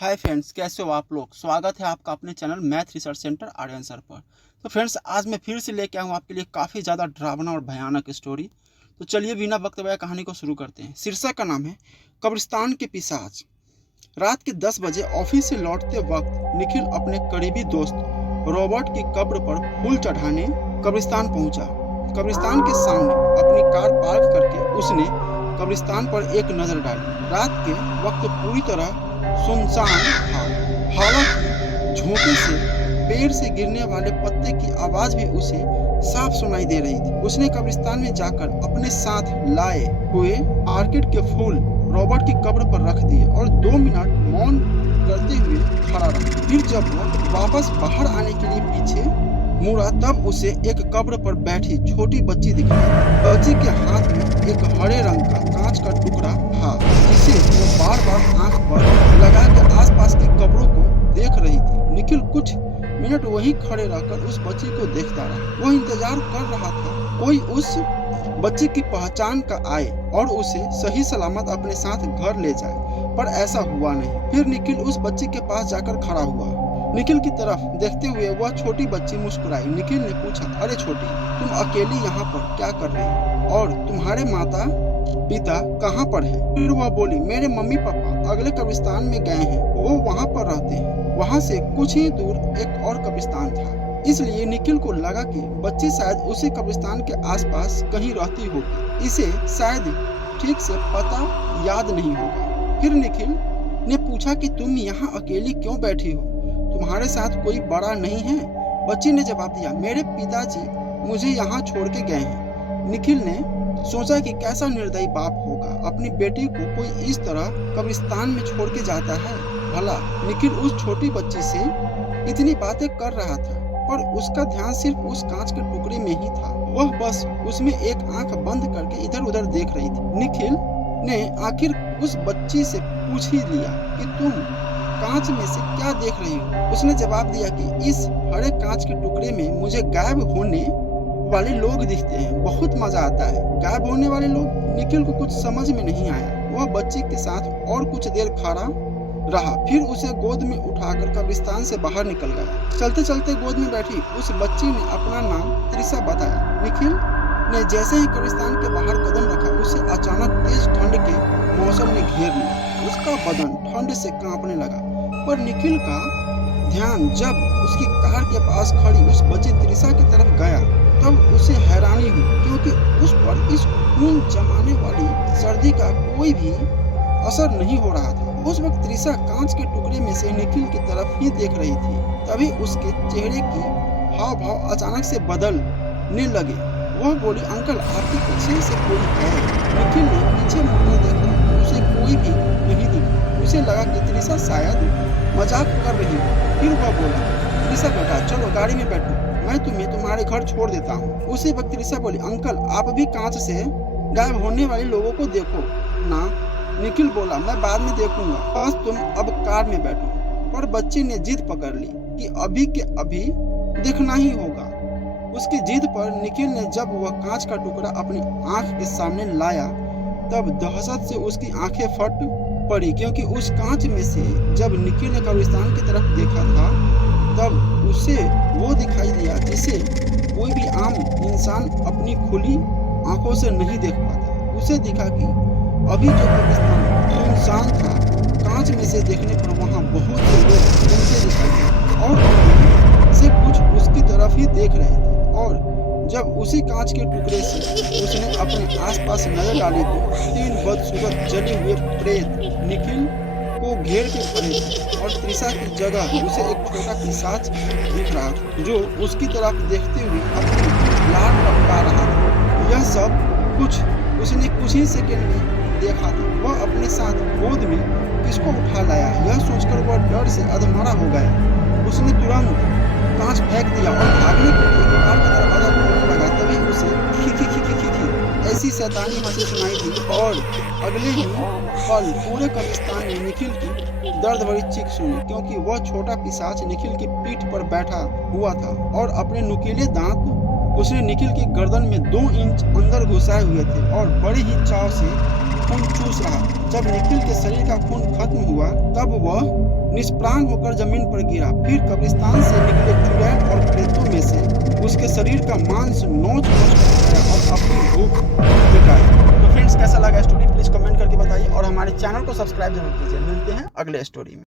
Hi friends, कैसे हो आप लोग। स्वागत है आपका अपने channel math research centre Aryan sir पर। तो फ्रेंड्स, आज मैं फिर से लेके आया हूँ आपके लिए काफ़ी ज़्यादा डरावना और भयानक स्टोरी। तो चलिए बिना वक्त गवाए कहानी को शुरू करते हैं। शीर्षक का नाम है कब्रिस्तान के पिशाच। रात के 10 बजे ऑफिस से लौटते वक्त निखिल अपने करीबी दोस्त रॉबर्ट की कब्र पर फूल चढ़ाने कब्रिस्तान पहुंचा। कब्रिस्तान के सामने अपनी कार पार्क करके उसने कब्रिस्तान पर एक नज़र डाली। रात के वक्त पूरी तरह सुनसान था। हवा की झोंके से पेड़ से गिरने वाले पत्ते की आवाज भी उसे साफ सुनाई दे रही थी। उसने कब्रिस्तान में जाकर अपने साथ लाए हुए आर्किड के फूल रॉबर्ट की कब्र पर रख दिए और 2 मिनट मौन करते हुए खड़ा रहा। फिर जब वो वापस बाहर आने के लिए पीछे मुड़ा तब उसे एक कब्र पर बैठी छोटी बच्ची दिखाई। बच्ची के हाथ में एक हरे रंग का कांच का टुकड़ा था जिसे वो बार बार आंख पर लगा के आसपास की कब्रों को देख रही थी। निखिल कुछ मिनट वहीं खड़े रहकर उस बच्ची को देखता रहा। वह इंतजार कर रहा था कोई उस बच्ची की पहचान का आए और उसे सही सलामत अपने साथ घर ले जाए, पर ऐसा हुआ नहीं। फिर निखिल उस बच्ची के पास जाकर खड़ा हुआ। निखिल की तरफ देखते हुए वह छोटी बच्ची मुस्कुराई। निखिल ने पूछा, अरे छोटी, तुम अकेली यहाँ पर क्या कर रही हो और तुम्हारे माता पिता कहाँ पर है? फिर वह बोली, मेरे मम्मी पापा अगले कब्रिस्तान में गए हैं, वो वहाँ पर रहते हैं। वहाँ से कुछ ही दूर एक और कब्रिस्तान था, इसलिए निखिल को लगा कि बच्ची शायद उसी कब्रिस्तान के आसपास कहीं रहती होगी। इसे शायद ठीक से पता याद नहीं होगा। फिर निखिल ने पूछा कि तुम यहाँ अकेली क्यों बैठी हो, तुम्हारे साथ कोई बड़ा नहीं है? बच्ची ने जवाब दिया, मेरे पिताजी मुझे यहाँ छोड़ के गए हैं। निखिल ने सोचा कि कैसा निर्दयी बाप होगा, अपनी बेटी को कोई इस तरह कब्रिस्तान में छोड़ के जाता है। भला निखिल उस छोटी बच्ची से इतनी बातें कर रहा था, पर उसका ध्यान सिर्फ उस कांच के टुकड़े में ही था। वह बस उसमें एक आंख बंद करके इधर उधर देख रही थी। निखिल ने आखिर उस बच्ची से पूछ ही लिया कि तुम कांच में से क्या देख रही हो? उसने जवाब दिया कि इस हरे कांच के टुकड़े में मुझे गायब होने वाले लोग दिखते हैं, बहुत मजा आता है। गायब होने वाले लोग? निखिल को कुछ समझ में नहीं आया। वह बच्ची के साथ और कुछ देर खड़ा रहा, फिर उसे गोद में उठाकर कब्रिस्तान से बाहर निकल गया। चलते चलते गोद में बैठी उस बच्ची ने अपना नाम त्रिशा बताया। निखिल ने जैसे ही कब्रिस्तान के बाहर कदम रखा, उसे अचानक तेज ठंड के मौसम ने घेर लिया। उसका बदन ठंड से कांपने लगा। पर निखिल का ध्यान जब उसकी कार के पास खड़ी उस बच्ची त्रिशा की तरफ गया, तब उसे हैरानी हुई, क्योंकि उस पर इस खून जमाने वाली सर्दी का कोई भी असर नहीं हो रहा था। उस वक्त त्रिशा कांच के टुकड़े में से निखिल की तरफ ही देख रही थी। तभी उसके चेहरे की हाव भाव अचानक से बदलने लगे। वह बोली, अंकल, आपके पीछे से कोई है। निखिल ने पीछे मुड़कर देखा, उसे कोई भी नहीं दिखा। उसे लगा कि त्रिशा शायद मजाक कर रही हो। फिर वह बोला, त्रिशा बेटा, चलो गाड़ी में बैठो, मैं तुम्हें तुम्हारे घर छोड़ देता हूँ। उसी वक्त त्रिशा बोली, अंकल, आप भी कांच से गायब होने वाले लोगों को देखो ना। निखिल बोला, मैं बाद में देखूंगा, बस तुम अब कार में बैठो। पर बच्ची ने जिद पकड़ ली कि अभी के अभी देखना ही होगा। उसकी जिद पर निखिल ने जब वह कांच का टुकड़ा अपनी आंख के सामने लाया, तब दहशत से उसकी आंखें फट पड़ी, क्योंकि उस कांच में से जब निखिल ने कब्रिस्तान की तरफ देखा था, तब उसे वो दिखाई दिया जिसे कोई भी आम इंसान अपनी खुली आंखों से नहीं देख पाता। उसे दिखा कि अभी जो कब्रिस्तान सुनसान था, कांच में से देखने पर वहाँ बहुत से लोग घूमते दिखाई दिए और उनमें से कुछ उसकी तरफ ही देख रहे थे। और जब उसी कांच के टुकड़े से उसने अपने आसपास नजर डाली, तो 3 बदसूरत जले हुए प्रेत निखिल को घेर के खड़े थे और त्रिशा की जगह उसे एक छोटा पिशाच दिख रहा था, जो उसकी तरफ देखते हुए अपनी लार टपका रहा था। यह सब कुछ उसने कुछ ही सेकंड में देखा था। वह अपने साथ गोद में किसको उठा लाया, यह सोचकर वह डर से अधमरा हो गया। उसने तुरंत कांच फेंक दिया और भागने के लिए कार का दरवाजा खोलने लगा। तभी उसे खी खी खी खी खी खी ऐसी शैतानी हंसी सुनाई दी और अगले ही पल पूरे कब्रिस्तान में निखिल की दर्द भरी चीख सुनी, क्योंकि वह छोटा पिशाच निखिल की पीठ पर बैठा हुआ था और अपने नुकीले दांत उसने निखिल की गर्दन में 2 इंच अंदर घुसाए हुए थे और बड़े ही चाव से खून चूस रहा। जब निखिल के शरीर का खून खत्म हुआ तब वह निष्प्राण होकर जमीन पर गिरा। फिर कब्रिस्तान से निकले चुड़ैल और प्रेतों में से उसके शरीर का मांस नोच-नोच कर खाया और अपनी भूख मिटाई। तो फ्रेंड्स, कैसा लगा स्टोरी प्लीज कमेंट करके बताइए और हमारे चैनल को सब्सक्राइब जरूर कीजिए। मिलते हैं अगले स्टोरी में।